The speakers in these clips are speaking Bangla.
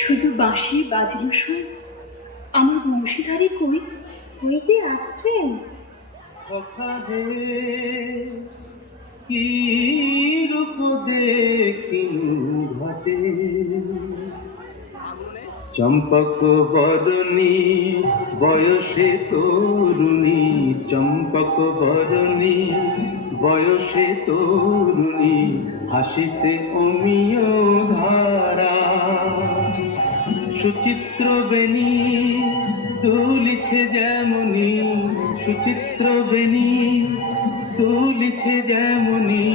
শুধু বাঁশি বাজলো শুন, আমার বংশীধারী কই হইতে আসছেন। কি রূপ দেখিনু ঘাটে, চম্পক বরণী বয়সে তরুণী, চম্পক বরণী বয়সে তরুণী, হাসিতে অমিয় ধারা। সুচিত্র বেণী তুলিছে যেমনি, সুচিত্র বেণী তুলিছে যেমনি,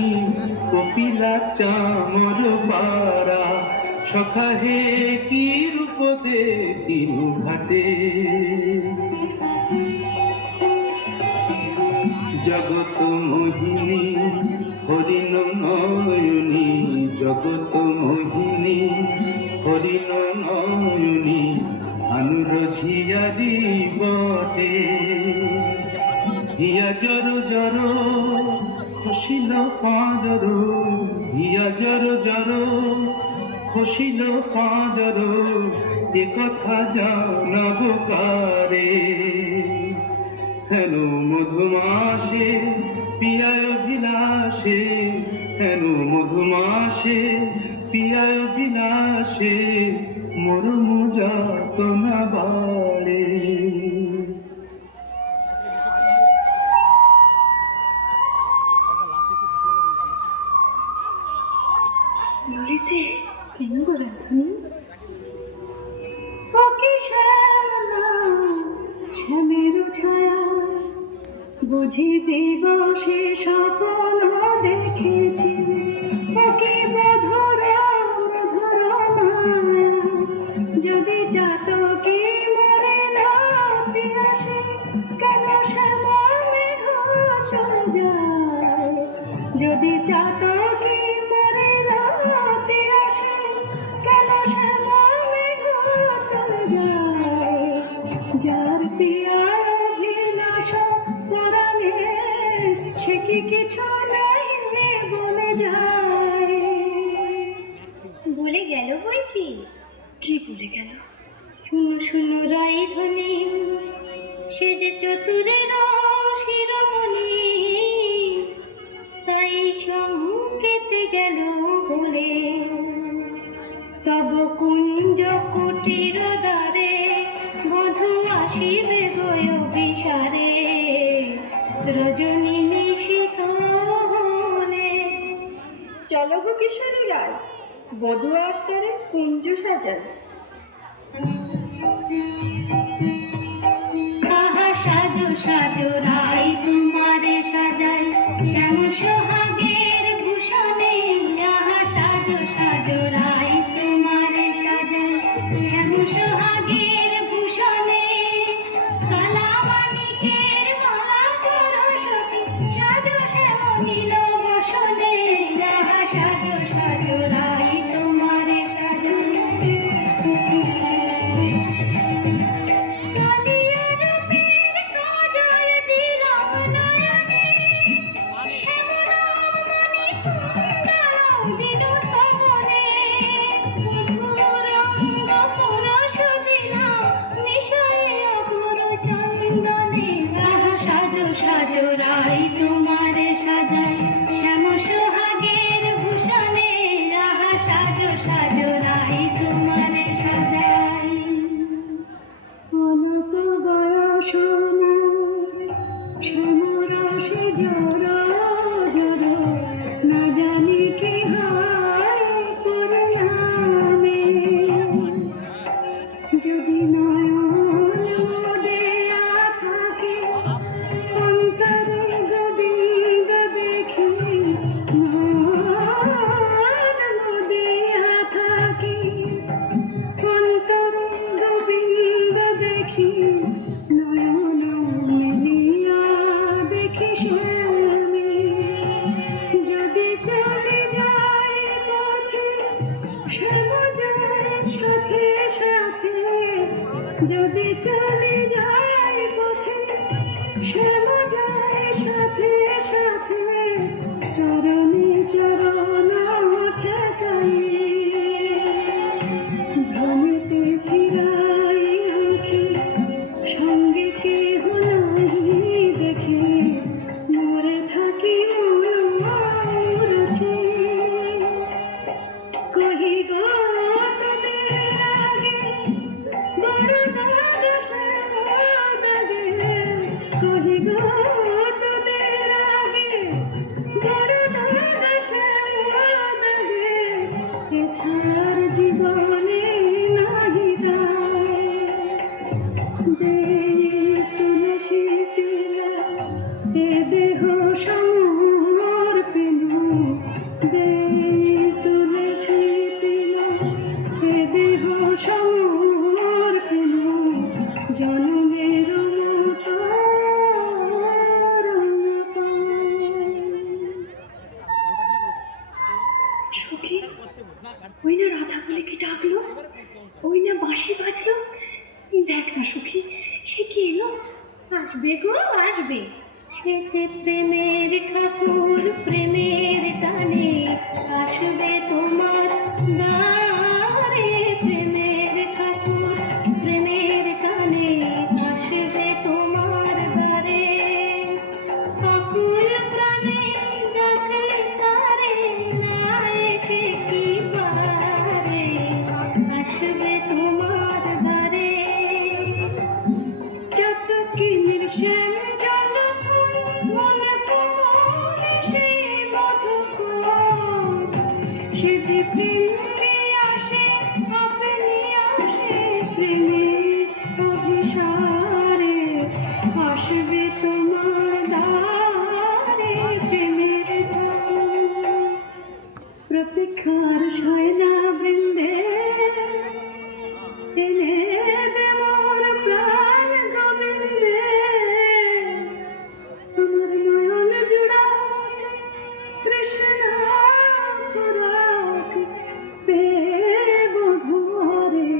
কপিলা চামর পারা। সখা হে কি রূপ দেখিনু ঘাটে, জগত মোহিনী হরিণ নয়নী, জগত মোহিনী হরিণ নয়নী, আনুর ঝিয়ারি বটে। হিয়া জর জর খসিল পাঁজর, হিয়া জর জর খসিল পাঁজর, এ কথা জানাব কারে। হেন মধুমাসে পিয়ায় বিলাসে, হেন মধুমাসে পিয়ায় বিলাসে, মরম যাতনা বাড়ে। ললিতে কেন করেন শ্যামের ছায়া, বুঝি দিবসে স্বপ্ন দেখেছি, ওকে মধুরা মধুরা যদি চাতকে মরে না পিয়াসে, কেন শ্যামা মেঘ চলে যায়। যদি চাতকে মরে না পিয়াসে, কেন শ্যামা মেঘ চলে যায়। যার পিয়ার অভিলাষ পরাণে, সে কি কিছু নাই বলে যায়। বলে গেল বই কি? কি বলে গেল? শুনো শুনো রাই ধ্বনি, সে যে চতুরের শিরোমণি, তাই সংকেতে গেল বলে। তব কুঞ্জ কুটির দ্বারে বধূ আসিবে গয় বিসারে, রজনী নিশিত হলে। চলো গো কিশোরী রায়, বধূ আক্তারে কুঞ্জ সাজায়। আহা সাজো সাজো রাই তোমারে সাজাই, শ্যাম সোহাগের ভূষণে। আহা সাজো সাজো রাই তোমারে সাজাই, শ্যাম সোহাগের ভূষণে। কালা মানিকের মালা করো সখী, সাজো শ্যাম নীল বসনে। ছাড়ার জীবনে নাহি যায় তুলসী তিলা এ দেহ সমর্পিল তুলসী তিলা এ দেহ সমর্পিল জনমের সখী, ওই না রাধা বলে কি ডাকলো, ওই না বাঁশি বাজলো, দেখ না সখী, সে কি এলো? আসবে গো আসবে, শেষে প্রেমের ঠাকুর প্রেমের টানে আসবে তোমার দ্বারে প্রেমের ঠাকুর প্রেমের টানে আসবে তোমার দ্বারে আকুল প্রাণে ডাকলে তারে না এসে কি পারে আসবে তোমার দ্বারে যত কি নির্শন জল মন তোমার সেই মধুকূল সেটি প্রেমে আসে আপনি আসে প্রেমের অভিসারে আসবে তোমার দ্বারে প্রেমের ঠাকুর প্রতীক্ষার শয়না বৃন্দে এনে দে মোর প্রাণ গোবিন্দে তোমার নয়ন জুড়া তৃষ্ণা খোরাক পেব ভোরে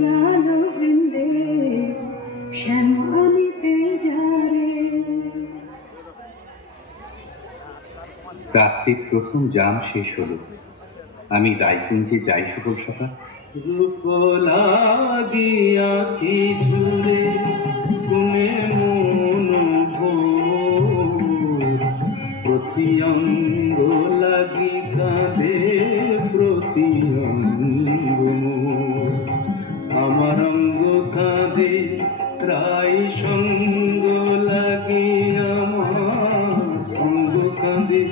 জানো বৃন্দে শ্যামনিতে যারে। রাত্রির প্রথম জাম শেষ হলো। আমি রায়কুঞ্জে যাই সকল সকাল। রূপ লাগিয়া কি ঝুরে গুণে মন ভোর প্রতি অঙ্গ লাগি কাঁদে প্রতি অঙ্গ মোর। আমার অঙ্গ কাঁদে রাই সঙ্গ লাগি আমার অঙ্গ কাঁদে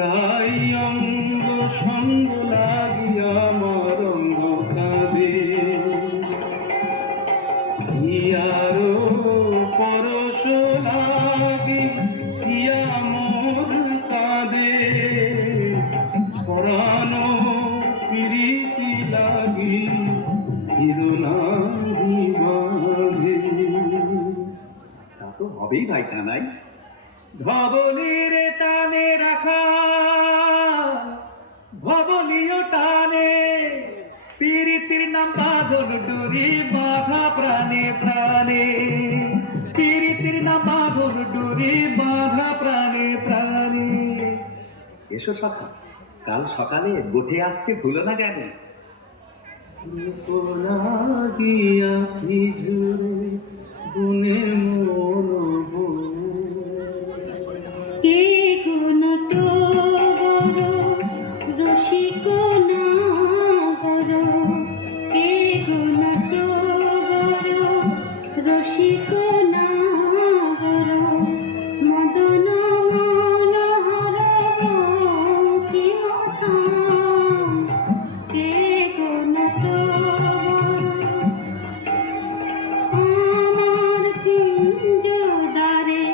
রাই অঙ্গ সঙ্গ লাগি আমার অঙ্গ কাঁদে হিয়ারো পরশ লাগি হিয়া মোর কাঁদে পরানো প্রীতি লাগি হিরণাহি বাঁধে। তা তো হবেই ভাই কানাই। ধবলির টানে রাখা ভবলীয় টানে পীড়িতির নাম বাঁধন ডুরি বাঁধা প্রাণে প্রাণে পীড়িতির নাম বাঁধন ডুরি বাঁধা প্রাণে প্রাণে। এসো সকাল, কাল সকালে গোঠে আসতে ভুলো না কেন? রূপ লাগিয়া কি ঝুরে গুণে মন ভোর। কে কোন টগর রসিক নাগর কে কোন টগর রসিক নাগর মদন মনোহর বঙ্কিমতান কে কোন টগর আমার কুঞ্জ দ্বারে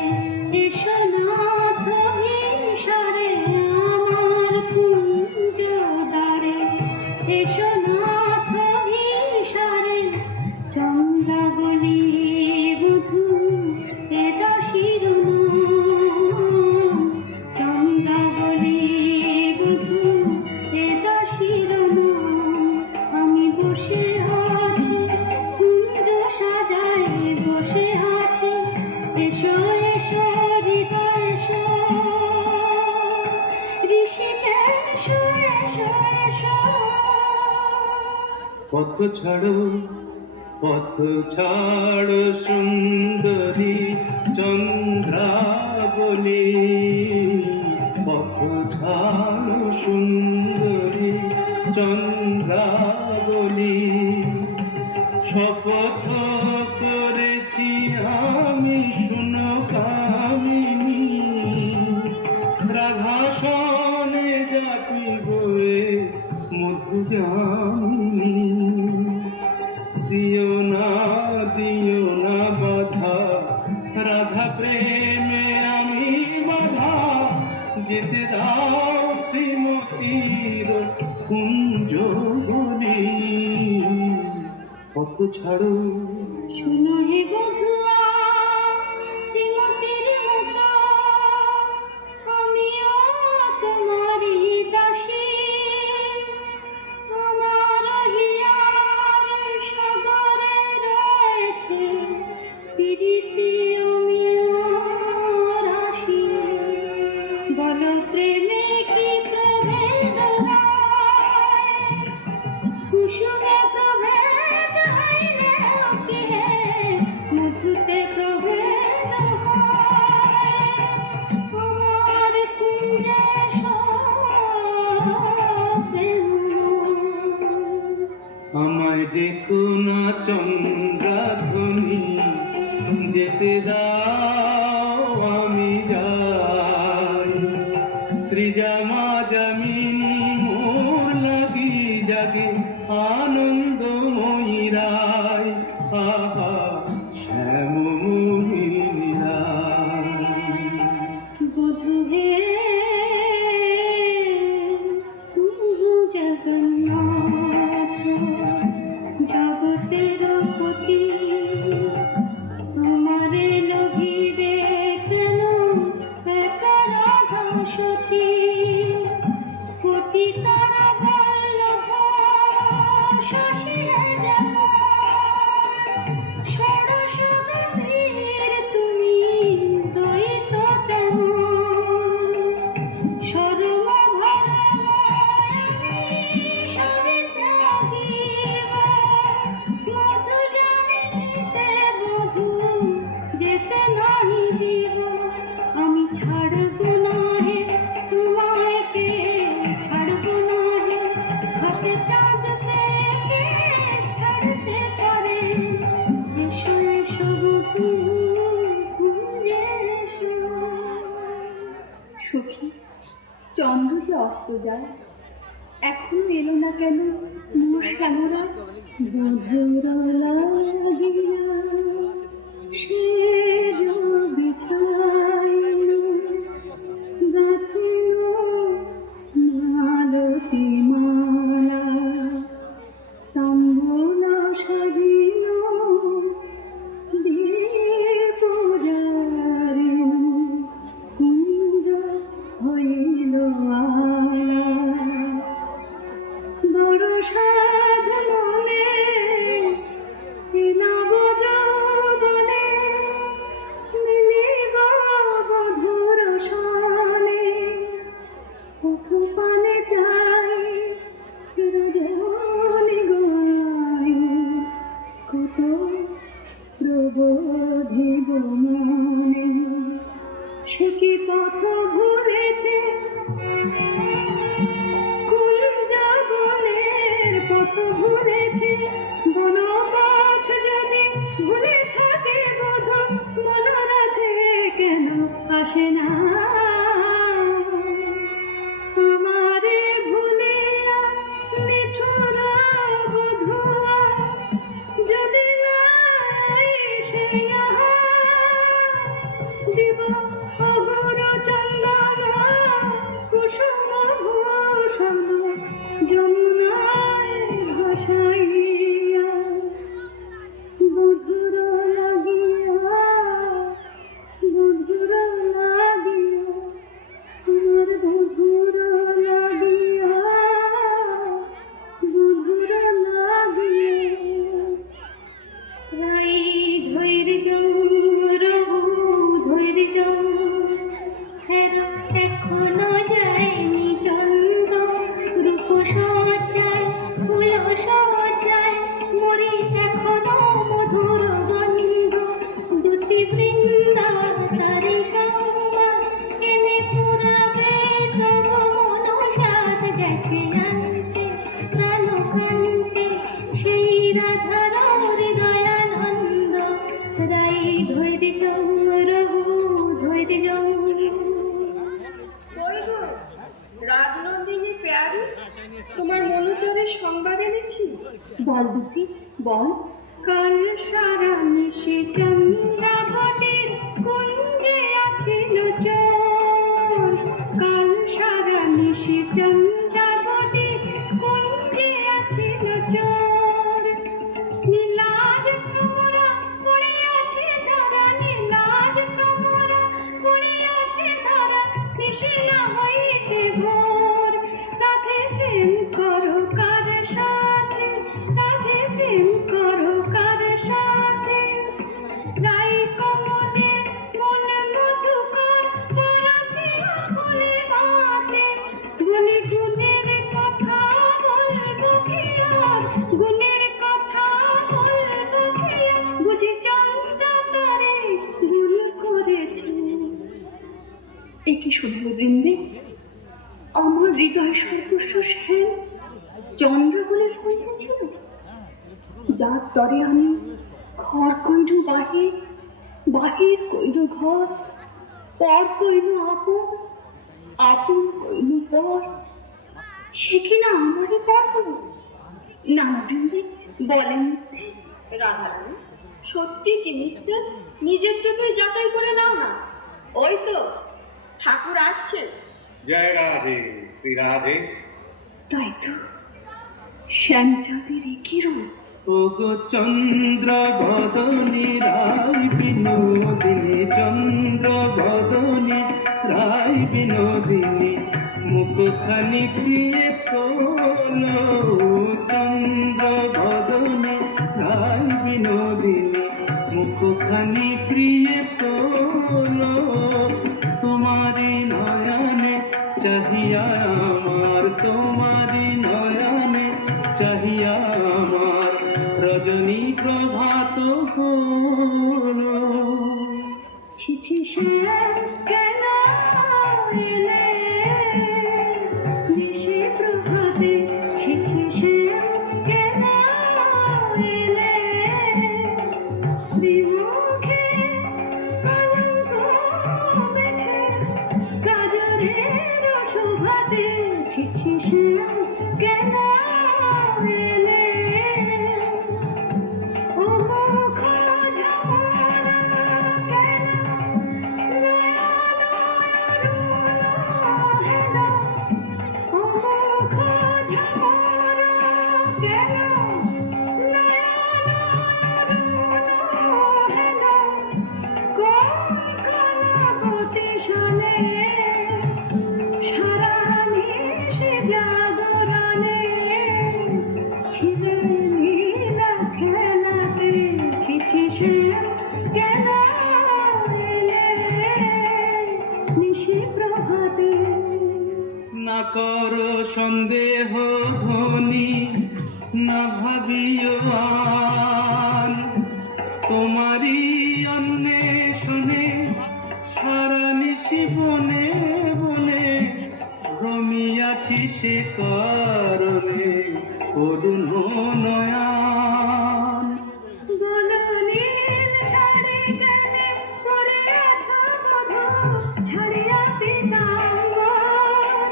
এসো নাথ ঈশারে আমার কুঞ্জ দ্বারে এসো নাথ ঈশারে চন্দ্রাবলী বধূ এ দাসীর নাম চন্দ্রাবলী বধূ এ দাসীর নাম আমি বসে আছি কুঞ্জ সাজায় বসে আছি এসো এসো হৃদয় এসো ঋষিকেশ এসো এসো। পথ ছাড়ো সুন্দরী চন্দ্রাবলী পথ ছাড়ো সুন্দরী চন্দ্রাবলী শপথ করেছি আমি শুনো কামিনী রাধাসনে জাতি বয়ে যেতে দাও শ্রীমতীর কুঞ্জ বনে, পথ ছাড়ো শুনো হে বন্ধুরা, শ্রীমতীর মতো আমিও তোমারই দাসী। আমার হিয়ার সাগরে রয়েছে প্রীতি অমিয় রাশি। বল প্রেমে কি প্রভেদ নাই, কুসুমে প্রভেদ হইলেও কি হে, মধুতে প্রভেদ হয়। আমার কুঞ্জে আমায় দেখো না চন্দ্রাধ্বনি, যেতে দাও আমি যাই। ত্রিজামা জামিনী মোর লাগি জাগে আনন্দময়ী রায়, আহা শ্যামমোহিনী রায়। বধূ হে জগন্নাথ জগতের পতি, তোমারে লোভিবে কেন এত রাধা সতী। কোটি তারা বল্লভ শশীলে যেমন, ষোড়শ গতির তুমি দ্বৈত তেমন। শরম ভরম আমি সবে ত্যাগিব, মধু জামিনীতে বধূ যেতে নাহি দিব। আমি ছাড়ব না হে তোমায়, কে ছাড়ব না হে, হাতে চাঁদ পেয়ে ছাড়তে পারে। এসো এসো বধূ কুঞ্জে এসো। সখী, চন্দ্র যে অস্ত যায়, এখনো এলো না কেন মোর শ্যামরা? বধুর লাগিয়া সেজ বিছাইল, গাঁথিল মালতী মালা, তাম্বুল সাজিল দীপজারি, কুঞ্জ হইল আলা। বড় সাধ মনে নব যৌবনে, মিলিব বধুর সনে। কত পানে চাই রজনী গোয়াই, কত প্রবোধিব মনে। সে কি পথ ভুলেছে কুঞ্জবনের পথ ভুলেছে, বনপথ যদি ভুলে থাকে বধূ, মনোরথে কেন আসে না? আমারে ভুলিয়া নিঠুর বধূয়া, যদি নাই সে আহা, দিব অঘোর চন্দন কুসুম ভূষণ যমুনায় ভাসাইয়া। বধুর লাগিয়া, বধুর লাগিয়া, আমার বধুর লাগিয়া, বধুর লাগিয়া। রাই ধৈর্য রঘু ধৈর্য, হেরা এখনো যায়নি চন্দ্র। রূপ সজ্জায় ফুল সজ্জায় মরি এখনো মধুর গন্ধ। দুটি বৃন্দা তারি সংবাদ এনে পুরাবে সব মনসাদ। গেছে আনতে প্রাণ কান্তে সেই রাধার হৃদয়ানন্দ। রাই ধৈর্য রঘু ধৈর্য। রাজনন্দিনী পেয়ারি, তোমার মনোচরের সংবাদ এনেছি। বল দুটি বল। কাল সারা নিশি চন্দ্রাবতীর কুঞ্জে আছিল চোর, কাল আমার হৃদয় সর্বস্ব শ্যাম চন্দ্র বলে হইয়াছিল, যার তরে আমি ঘর কইল বাহির, বাহির কইল ঘর, পর কইল আপন, আপন কইল পর। সে কিনা আমারই পর হলো। নানাবৃন্দে বলেন মিথ্যে। রাধারানী, সত্যি কি মিথ্যে নিজের চোখে যাচাই করে নাও না। ওই তো ঠাকুর আসছে। জয় রাধে, শ্রী রাধে। তাই তো, শ্যামচাঁদের একই রূপ। ওগো চন্দ্র বদনী রায় বিনোদিনী, চন্দ্র বদনী রায় বিনোদিনী, মুখখানি প্রিয়ে তোলো। চন্দ্র বদনী রায় বিনোদিনী, মুখখানি প্রিয়ে তোলো। তোমারি নয়নে চাহিয়া আমার, তোমারি নয়নে চাহিয়া আমার, রজনী প্রভাত হলো। ছিছি শ্যাম কেন এলে নিশি প্রভাতে, ছিছি শ্যাম কেন এলে বিমুখে কলঙ্ক মেখে কাজরের শোভাতে, ছিছি শ্যাম কেন এলে ও মুখ ঝামরা কেন ও মুখ ঝামরা কেন গতি শোনে সারা নিশে জাগরণে, ছিলে লীলা খেলাতে, ছিছি শ্যাম কেন এলে নিশি প্রভাতে। না করো সন্দেহ ধ্বনি, না ভাবিও আন, তোমারই অন্বেষণে সারা নিশি বনে বনে ঘুমিয়াছি সে কারণে করুণ নয়ন। বননীল শাড়ি গেলে পরিয়াছ মধু ছাড়িয়া পীতাম্বর,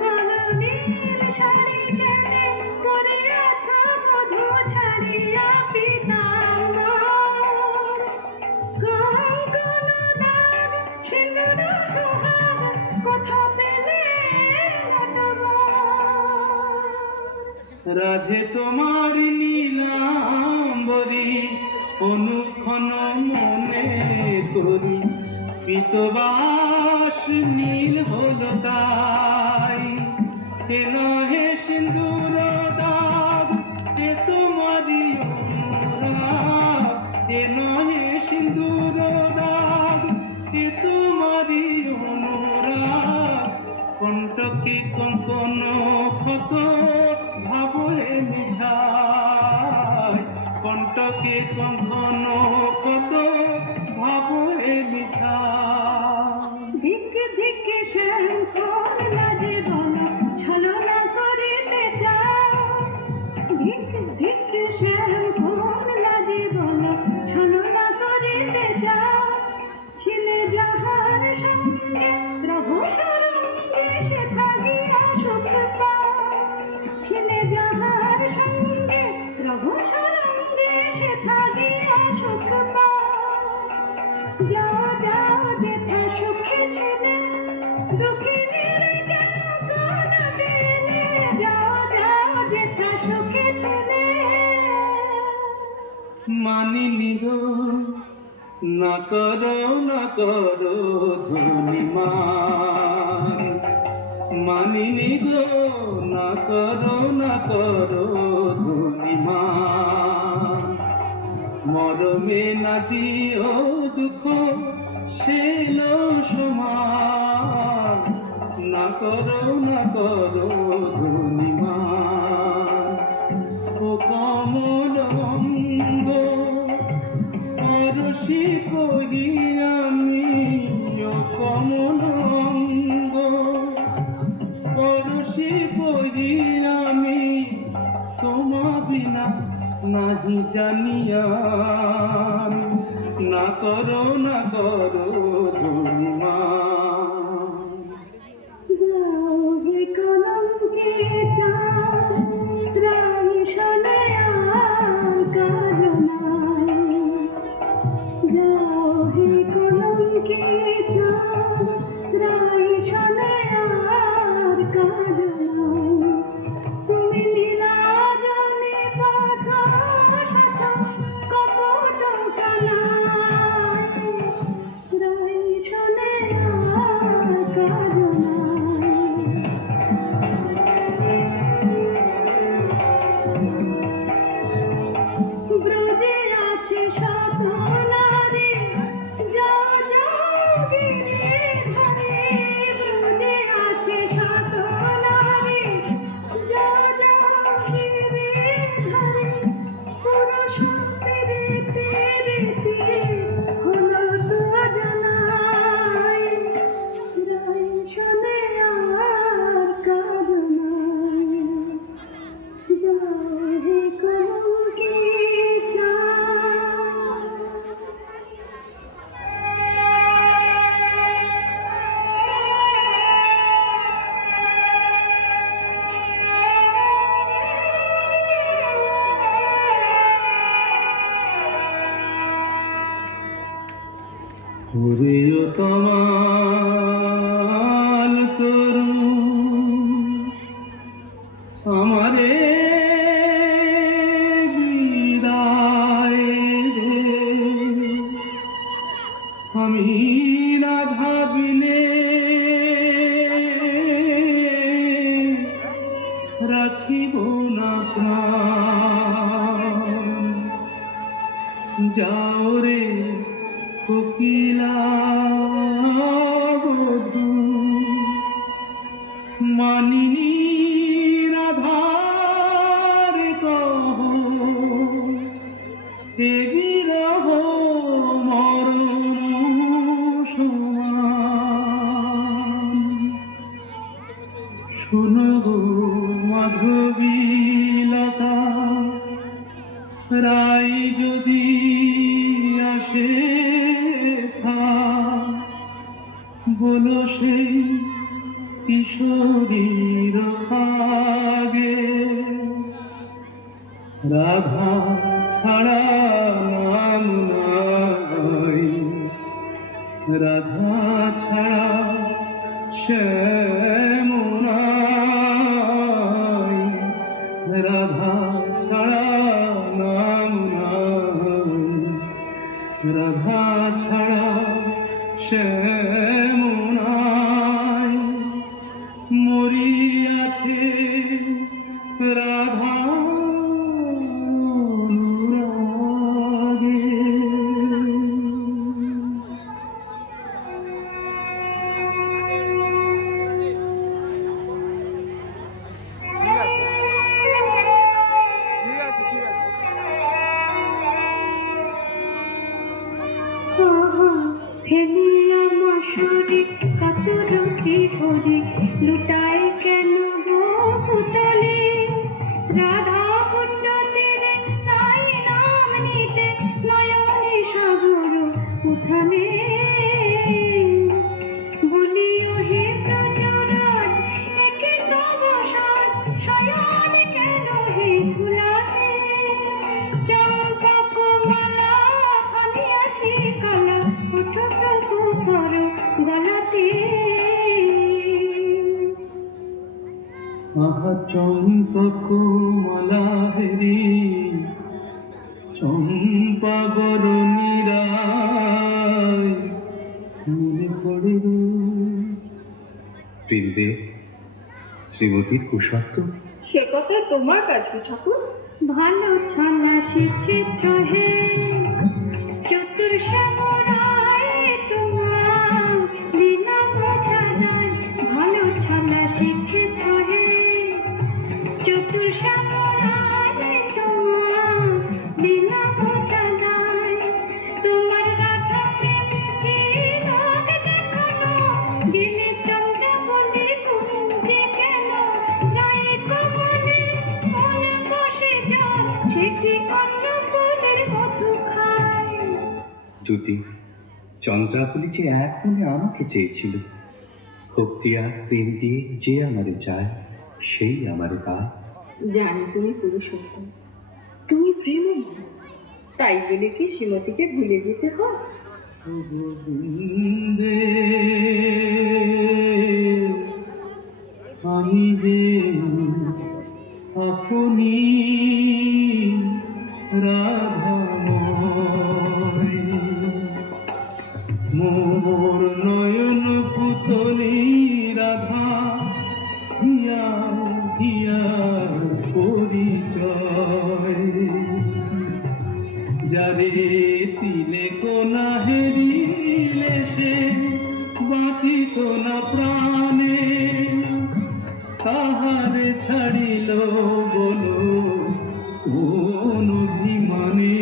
বননীল শাড়ি গেলে পরিয়াছ মধু ছাড়িয়া পীতাম্বর। কঙ্কণ দাগ সিঁদুর সোহাগ কোথা পেলে নটবর। রাধে তোমার নীলাম্বরী অনুক্ষণ মনে করি, পিতবাস নীল হলো তাই। এ নহে সিন্দুর দাগ, এ তোমারি অনুরাগ, এ নহে সিন্দুর দাগ, এ তোমারি অনুরাগ। কণ্ঠকে কঙ্কন ক্ষত ভাবলে মিছায়, কণ্ঠকে কঙ্কন ক্ষত ভাবলে মিছায়। ধিক ধিক শ্যাম কোন লাজে বলো ছলনা করিতে চাও, ধিক ধিক শ্যাম কোন লাজে বলো ছলনা করিতে চাও। ছিলে যাহার সঙ্গে প্রভু সরঙ্গে সে থাকিয়া সুখ পাও, ছিলে যাহার সঙ্গে প্রভু সরঙ্গে সে থাকিয়া সুখ পাও। যাও যাও যেথা সুখে ছিলে দুঃখিনীর কেন কোন দিলে, যাও যাও যেথা সুখে ছিলে। মানিনি গো না করো না করো ধনিমান, মানিনি গো না করো না করো ধনিমান। মরমে না দিও দুঃখ শেল সমান, না করো না করো ধনিমান। ও কমল অঙ্গ পরশি কহি আমি, ও কমল অঙ্গ বসে করি আমি তোমা বিনা নাহি জানিয়া না করো ধুমা যাও হে কলঙ্কে ত্রাণ শোনে আর কাজ নাই। যাও হে কলঙ্কে ত্রাণ শোনে আর কাজ নাই। তুমি নীলাজলে পাখা সাথ কপট কানায়। ত্রাণ শোনে আর কাজ নাই। ব্রজে আছে শত নারী জগিনী ধরে। ব্রজে আছে শত নারী জগিনী ধরে। পুরুষ রীতি হলো তো জানাই। রাই শোনে আর কাজ নাই। যাও হে কলঙ্কে ওরেও তমাল করু আমারে বিদায় রে। আমি না ভাবিলে রাখিব না প্রাণ। যাও রে কোকিলা বধূ মানিনী রাধার কহ এ বিরহ মরণ সমান। শোনো গো মাধবীলতা রাই যদি আসে বলো সেই কিশোরীর আগে রাধা ছাড়া নাম নাই। রাধা ছাড়া শ্যাম নাই। রাধা ছাড়া নাম নাই। রাধা ছাড়া শ্যাম নাই। মরিয়াছে রাধা অনুরাগে। ফেলিয়া মশুরি কাতর শ্রীহরি লুটাই কেন গো পুতলি। রাধা কুণ্ড তীরে তাই নাম নিতে নয়নে সাগর উঠানে। বলিও হে ব্রজরাজ একে তব সাজ শয়ন কেন হে কুলাতে। চম্পক মালা আনিয়াছি কালা ওঠো প্রভু করো গলাতে। আহা চম্পক মালা হেরি চম্পা বরণীরায় মনে পড়ে প্রেমদেব শ্রীমতীর কুশার্ত। সে কথা তোমার কাছে ঠাকুর। ভালো ছলা শিখেছ হে চতুর শ্যামরায় তোমার লীলা বোঝা যায়। ভালো ছলা শিখেছ হে চতুর শ্যামরায় তোমার লীলা বোঝা যায়। তোমার রাধা প্রেম চিরক দেখানো দিনে চন্দ্র বলে কুঞ্জে কেন দুটি চন্দ্রাকুলি যে এক মনে আমাকে চেয়েছিল। ভক্তি আর প্রেম দিয়ে যে আমারে চায়, সেই আমারে পায়। জানি তুমি পুরুষোত্তম, তুমি প্রেমী, তাই বলে কি শ্রীমতীকে ভুলে যেতে হয়? গোবিন্দে আমি যে আপনি রাধাময়, মোর নয়ন পুতলি রাধা হিয়া হিয়া পরিচয়, যারে তিলে কোনা হেরিলে সে বাঁচিত না প্রাণে, তাহারে ছাড়িল বলো কোন অভিমানে,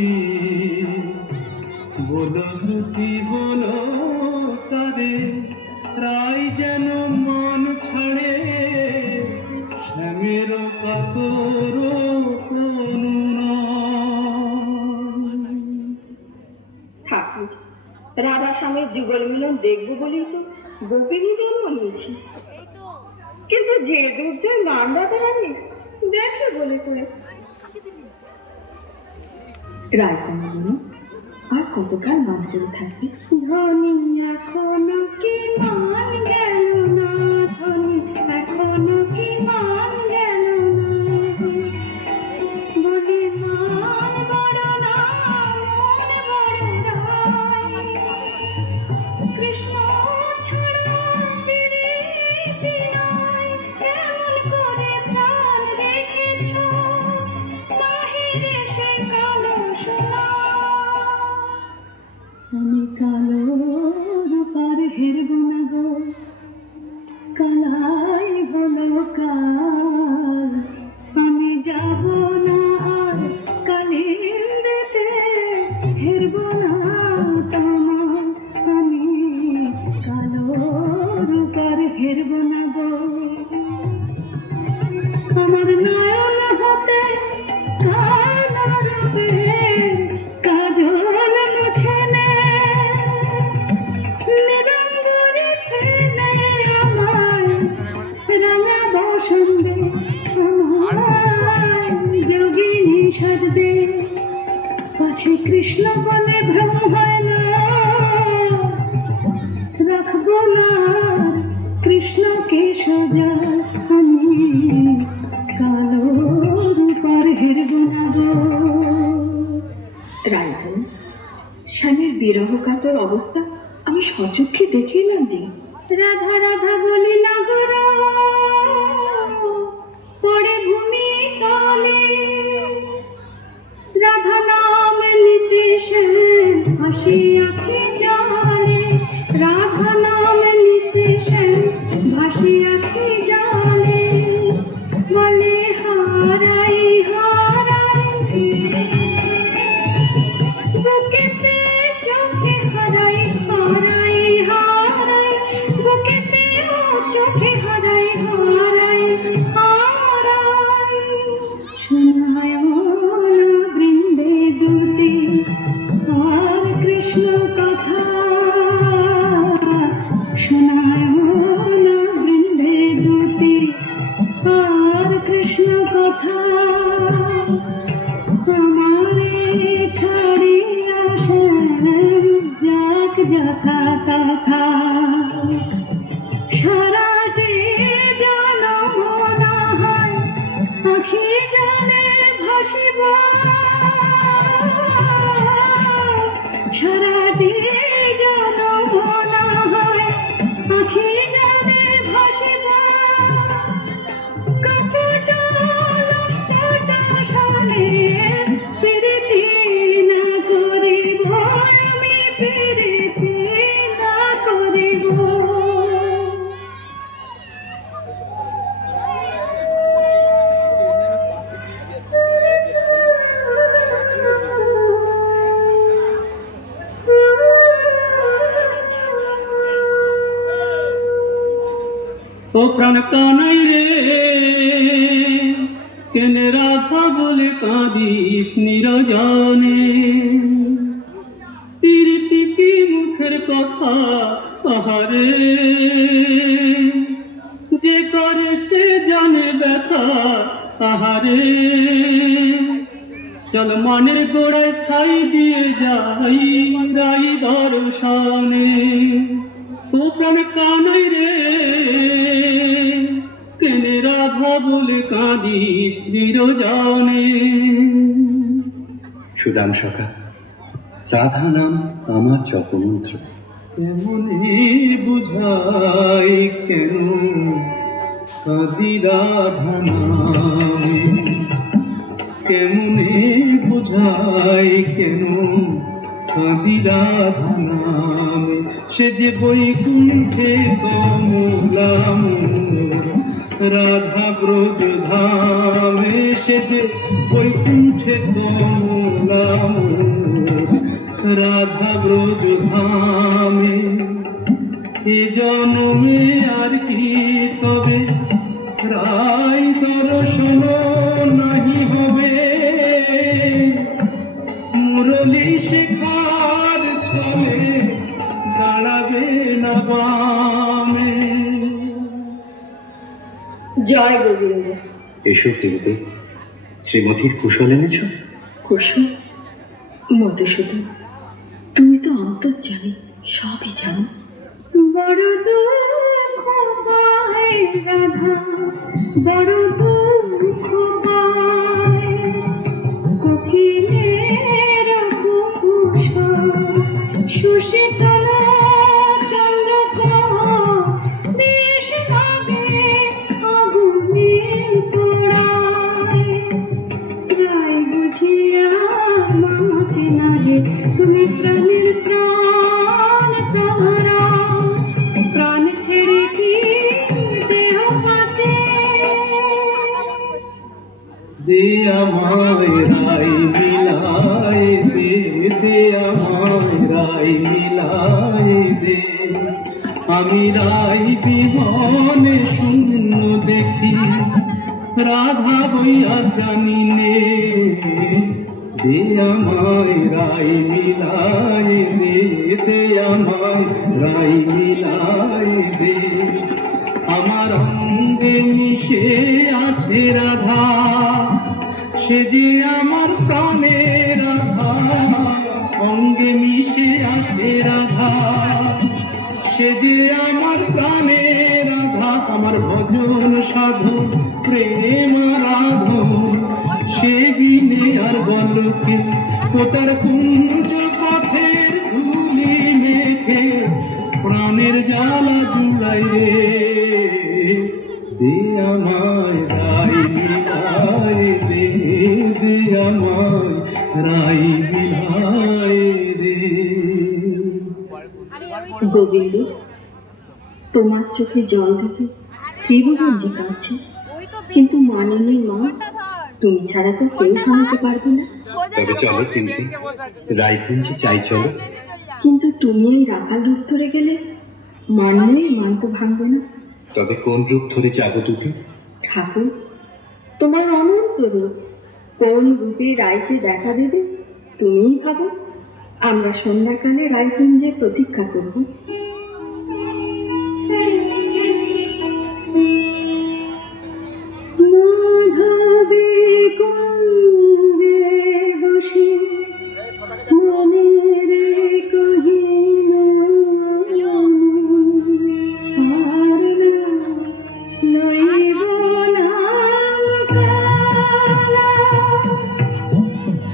বলো কি বলো তারে রায় যেন মন ছাড়ে, শ্যামের কাতর করুণা। ঠাকুর, রাধা স্বামীর যুগল মিলন দেখবো বলেই তো গোপিনী জন্ম নিয়েছি, কিন্তু যে দুর্জয় মান রাধা রানীর দেখে বলে করে। রায়কন্যা আর কতকাল মান করে থাকবে? ধনী এখনো কি মান গেল না, ধনী এখনো কি মান গেল না, বলি মান বড় না মন বড় নয়, কৃষ্ণ ছাড়া প্রীতি নয়, কেমন করে প্রাণ রেখেছ বাহিরে সে কালো সোনা। আমি কালো রূপার হেরব না গো, কালাই হলো কাল, আমি যাব না আর কালিন্দেতে, হেরব না তোমার, আমি কালো রূপার হেরব না গো। আমার নয়ন হতে কালার কাজল মুছে নে, নিরঙ্গুরি ফেলে আমার রাঙা বসন্দে, আমার যোগিনী সাজবে, পাছে কৃষ্ণ বলে ভ্রম হয় না, রাখবো না কৃষ্ণকে সোজা, আমি কালো রূপার হেরব না গো। রায়জন, স্বামীর বিরহ কাতর অবস্থা আমি সচক্ষে দেখে এলাম যে। রাধা রাধা বলি নাগর পড়ে ভূমি তলে, রাধা নাম নিতে সে ভাসি আখি জলে, রাধা নাম নিতে সে ভাসি আখি জলে, বলে হারাই হারাই বুকে পে চোখে হারাই হারাই হারাই, বুকে পে চোখে হারাই হারাই হারাই, শোনায় না বৃন্দে দুটি আর কৃষ্ণ কথা, শোনায় না বৃন্দে দুটি আর কৃষ্ণ কথা, আমারে ছাড়িয়া শ্যাম যাক যথা তথা, সারাটি জনম না হয় আখি জলে ভাসিব, সারাটি জনম না হয় আখি জলে ভাসিব, কপট লম্পট সনে প্রীতি না করিব, আমি প্রীতি না করিব। ও প্রাণ কানাই রে, কেনে রাধা বলে কাঁদিস নিরজনে, প্রীতি ব্যথা আহারে, চল মনের গোড়ায় ছাই দিয়ে যাই রাই দর্শনে। ও প্রাণ কানাই রে, কেনে রাধা বলে কাঁদিস নিরজনে। সুদাম সখা, রাধা নাম আমার জপমন্ত্র। কেমনে বুঝাই কেন কাঁদি রাধা নাম, কেমনে বুঝাই কেন কাঁদি রাধা নাম। সে যে বৈকুণ্ঠে কমলাম রাধা ব্রজ ধামে, সে যে বৈকুণ্ঠে কমলাম রাধা ব্রজ ধামে। এ জন্মে আর কি তবে রাই দর্শন নাহি হবে, মুরলী শেখার ছলে দাঁড়াবে না বামে। জয় গোবিন্দ। এসো কিন্তু শ্রীমতীর কুশল এনেছ? কুসুম, মধুসূদন, তুমি তো অন্তর্যামী, সবই জানো। বড় দুঃখ পায় রাধা, বড় দুঃখ পায়, কোকিলের কুকুশল সুশীতল চন্দ্রকোণ বেশ লাগে আগুনে পোড়ায়। প্রায় বুঝিয়া মাছ নাহে তুমি প্রাণের প্রাণ প্রহরা, প্রাণ ছেড়ে কি দেহ বাঁচে। দে আমায় রাই মিলাই দে, দে আমায় রাই মিলাই দে। আমি রাই বিহনে শূন্য দেখি, রাধা বইয়া জানি নে। দে আমায় রাই মিলাই দে, দে আমায় রাই মিলাই দে। আমার অঙ্গে মিশে আছে রাধা, সে যে আমার প্রাণের রাধা। অঙ্গে মিশে আছে রাধা, সে যে আমার প্রাণের রাধা। আমার ভজন সাধন প্রেম আরাধন, সে বিনে আর বলকে কোটার কুঞ্জ পথের ধুলি মেখে প্রাণের জ্বালা জুড়াই রে। দে আমায় রাই মিলাই দে, দে আমায় রাই মিলাই দে। গোবিন্দ, তোমার চোখে জল দিতে ত্রিভুবঞ্জি কাঁদছে, কিন্তু মাননীয় মা, তুমি ছাড়া তো কেউ শোনাতে পারবে না। তবে চলো কিন্তু রায়পুঞ্জে চাই চলো। কিন্তু তুমি এই রাখাল রূপ ধরে গেলে মাননীয় মান তো ভাঙবে না। তবে কোন রূপ ধরে যাবো দুটি? ঠাকুর, তোমার অনন্ত রূপ, কোন রূপে রায়কে দেখা দেবে তুমিই ভাবো। আমরা সন্ধ্যাকালে রায়কুঞ্জে প্রতীক্ষা করব। মাধবী কুঞ্জে বসে মনের কহিল আর লইব না কালা,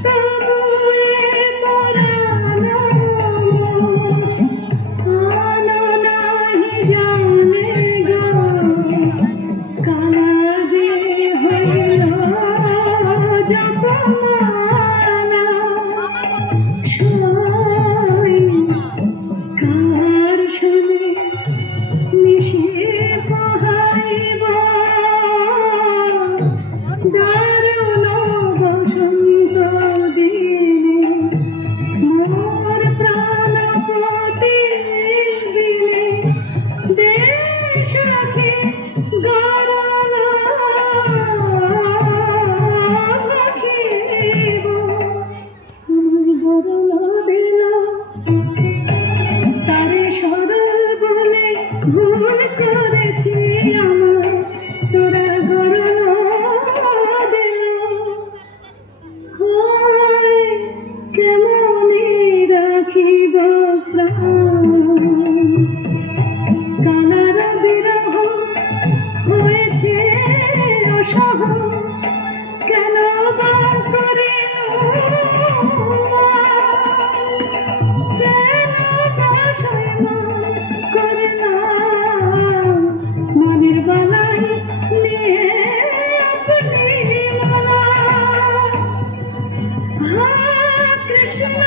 তবুয়ে পরানো আলো নাহি জানে গো, কালা যে হইল জপমালা। সই কার শুনে মিশে পোহাইব, দারুণ বসন্ত দিনে মোর প্রাণপতি দিনে। দেশ রাখে গরল রাখিব, গরল দিল তারে সরল বলে ভুল করেছি আমার। তোরা গরল সহ কেন বা করে মনের বালাই নিয়ে আপনি কৃষ্ণ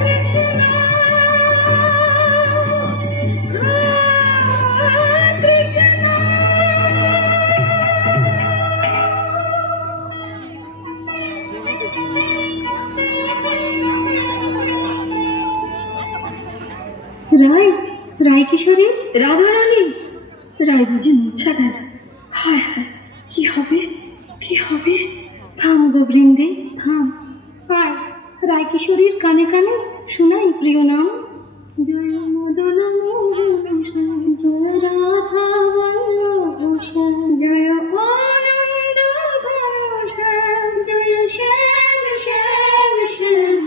কৃষ্ণ কৃষ্ণ। রায় রায় কিশোরী রাধারানী রায় বুঝি মূর্ছা গেল। হায় হায় কি হবে কি হবে। থাম গো বৃন্দে থাম। আয় রায় কিশোরীর কানে কানে শোনাই প্রিয় নাম। জয় মদন মোহন জয় রাধা বল্লভ জয় আনন্দ ঘন জয় শ্যাম শ্যাম শ্যাম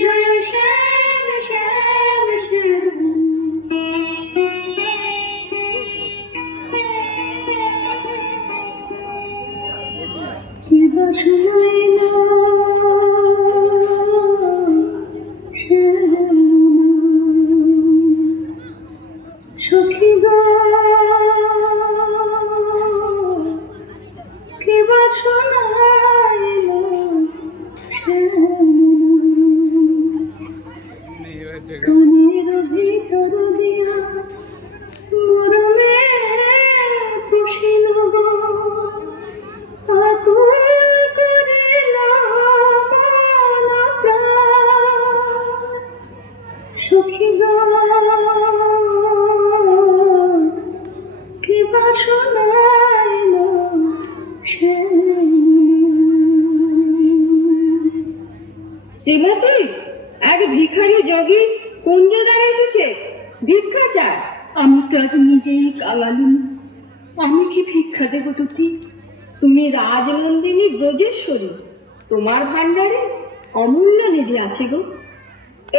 জয় শ্যাম শ্যাম শ্যাম। সখী গো কি বাসনা কানের ভিতর দিয়া মরমে খুশি নব আকুল করিল মন প্রাণ। সখী গো কি বাসনা শ্রীমতী এক ভিখারি যোগী কুঞ্জদার এসেছে, ভিক্ষা চায়। আমি তো আর নিজেই কাঙালি, আমি কি ভিক্ষা দেব তুই? তুমি রাজনন্দিনী ব্রজেশ্বরী, তোমার ভাণ্ডারে অমূল্য নিধি আছে গো।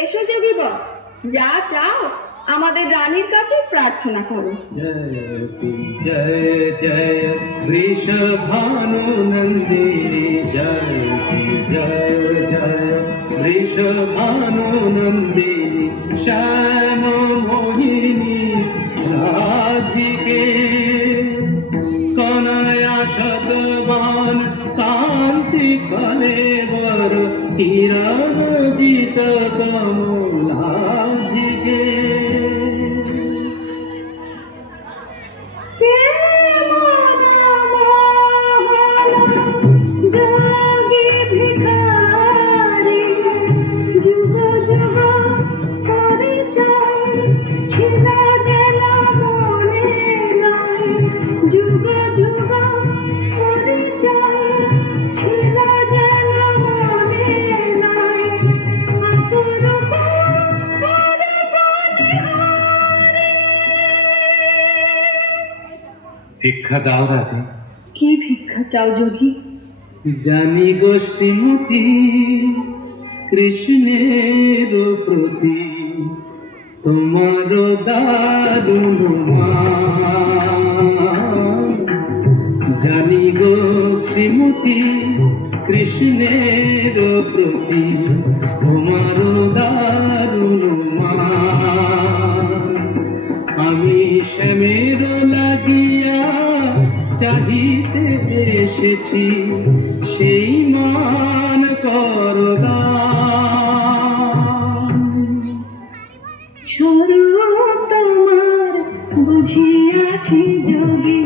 এসো যোগী বর, যা চাও আমাদের রানীর কাছে প্রার্থনা করো। জয় জয় বৃষভানু নন্দিনী জয় জয় জয় বৃষভানু নন্দিনী শ্যাম মোহিনী রাধিকে কনয়া শতবান কান্তি কলেবর হিরজিত কমলাধিকে। যোগী ভিখারি যুগ যুগ পরিচয় ছিল যেন মনে নাই। যুগ যুগ পরিচয় ছিল যেন মনে নাই। অপরূপ ভিক্ষা দাও রাধে। কি ভিক্ষা চাও যোগী? জানি গো শ্রীমতী কৃষ্ণের প্রতি তোমার দারুণ মান। জানি গো শ্রীমতী কৃষ্ণের প্রতি তোমার দারুণ মান। আমি শ্যামের লাগিয়া চাহিতে এসেছি সেই মান করদান। স্বরূপ তোমার বুঝিয়াছি যোগী,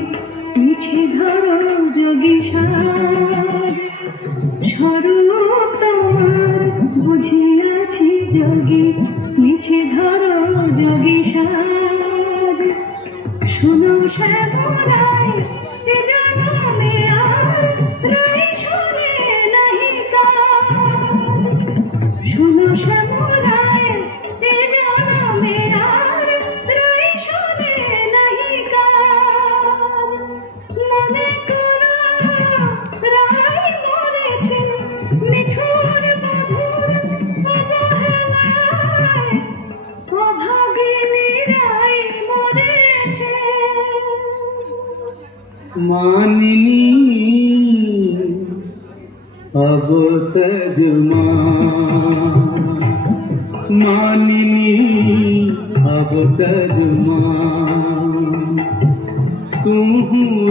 মিছে ধরো যোগী সাজ। স্বরূপ তোমার বুঝিয়াছি যোগী, মিছে ধরো যোগী সাজ। শুনো শ্যামরায় এ জন্মে আর রাই শোনে নাহি কার। শুনো শ্যামরায় এ জন্মে আর রাই শোনে নাহি কার। মনে করো রাই মরেছে নিঠুর মধুর অবহেলায়। অভাগিনী রাই মরেছে मानिनी अब तजमा मानिनी अब तजमा तुम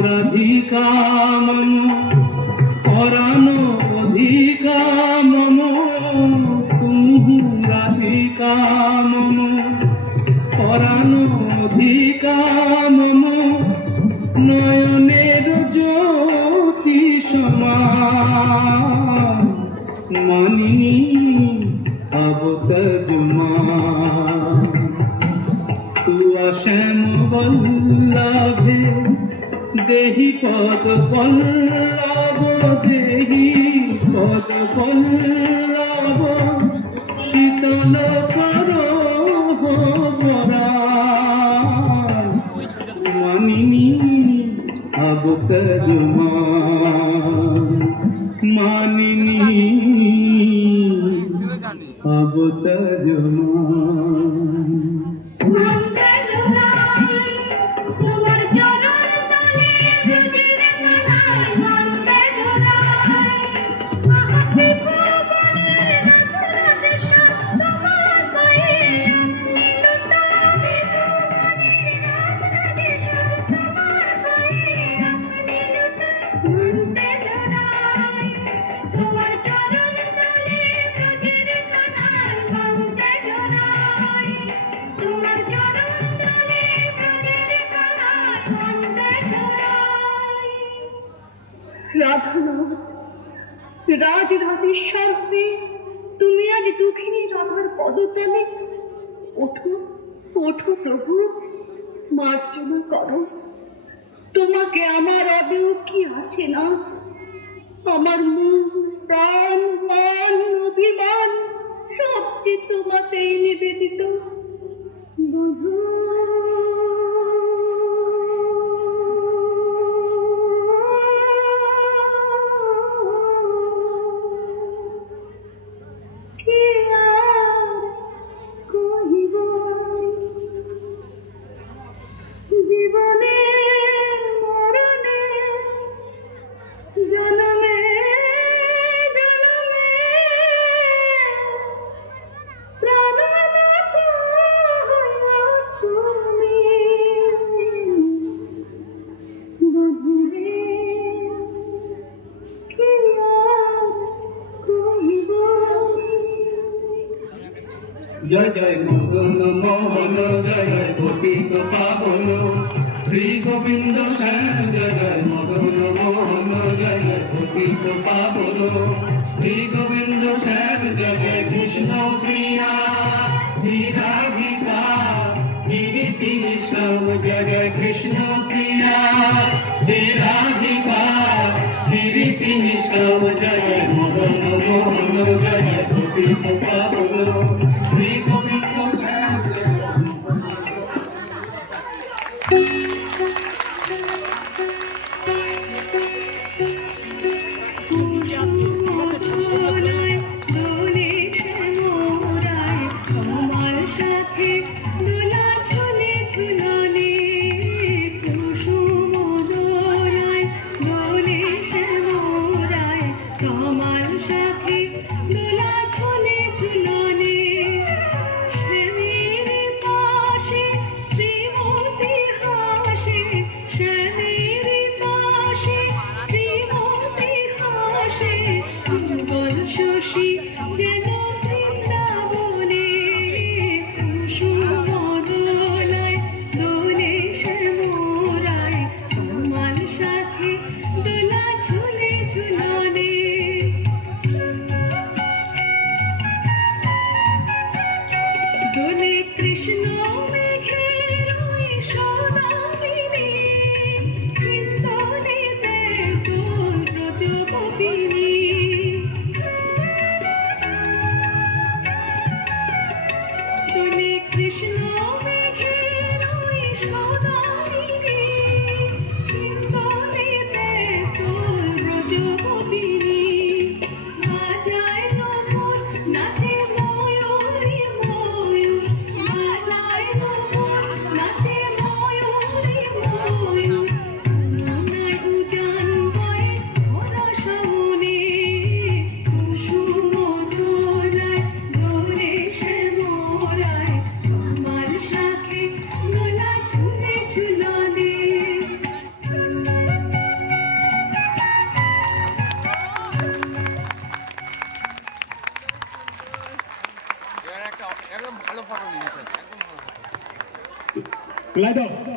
राधिका मम परानो अधिका मम तुम राधिका मम परानो अधिका मम नयनेर ज्योति समान मानिनी अब तजमा तू श्याम वल्लभे देहि पद पल्लव देहि पद पल्लव शीतल करो मानिनी अब तजमा मानिनी अब तजमा তোমার চরণ তলে ব্রজের কানায় মন্ত্রে জোড়ায় মহাতি ভুবনের রাধা দেশ তোমার পায়ে আপনি লুটাবে ভুবনের রাধা দেশ তোমার পায়ে আপনি লুটাবে মন্ত্রে জোড়ায় তোমার চরণ তলে ব্রজের কানায় মন্ত্রে জোড়ায় তোমার চরণ তলে ব্রজের কানায় মন্ত্রে জোড়ায় রাধানাথ রাজ রাধেশ্বর হয়ে তুমি আজ দুঃখিনী রাধার পদতলে ওঠো ওঠো প্রভু মার্জনা করো তোমাকে আমার আদেও কি আছে না আমার মন প্রাণ মান অভিমান সব যে তোমাতেই নিবেদিত বধূ কি আর কহিব জীবনে মরণে জনমে জনমে প্রাণনাথ তুমি বধূরে কি আর কহিব जय जय मदन मोहन जय जय गोपीक पावन श्री गोविंद श्याम जय जय मदन मोहन जय जय गोपीक पावन श्री गोविंद श्याम जय जय कृष्ण प्रिया श्री राधिका गिरिति निष्कम जय जय कृष्ण प्रिया श्री राधिका गिरिति निष्कम जय जय मदन मोहन जय जय गोपीक पावन श्री गोविंद श्याम जय দোলায় দোলে শ্যামরায় আমার সাথে দোলা ঝুলে ঝুলনে কুসুম দোলায় দোলে শ্যামরায় আমার সাথে দোলা ঝুলে ঝুলনে লাইট অফ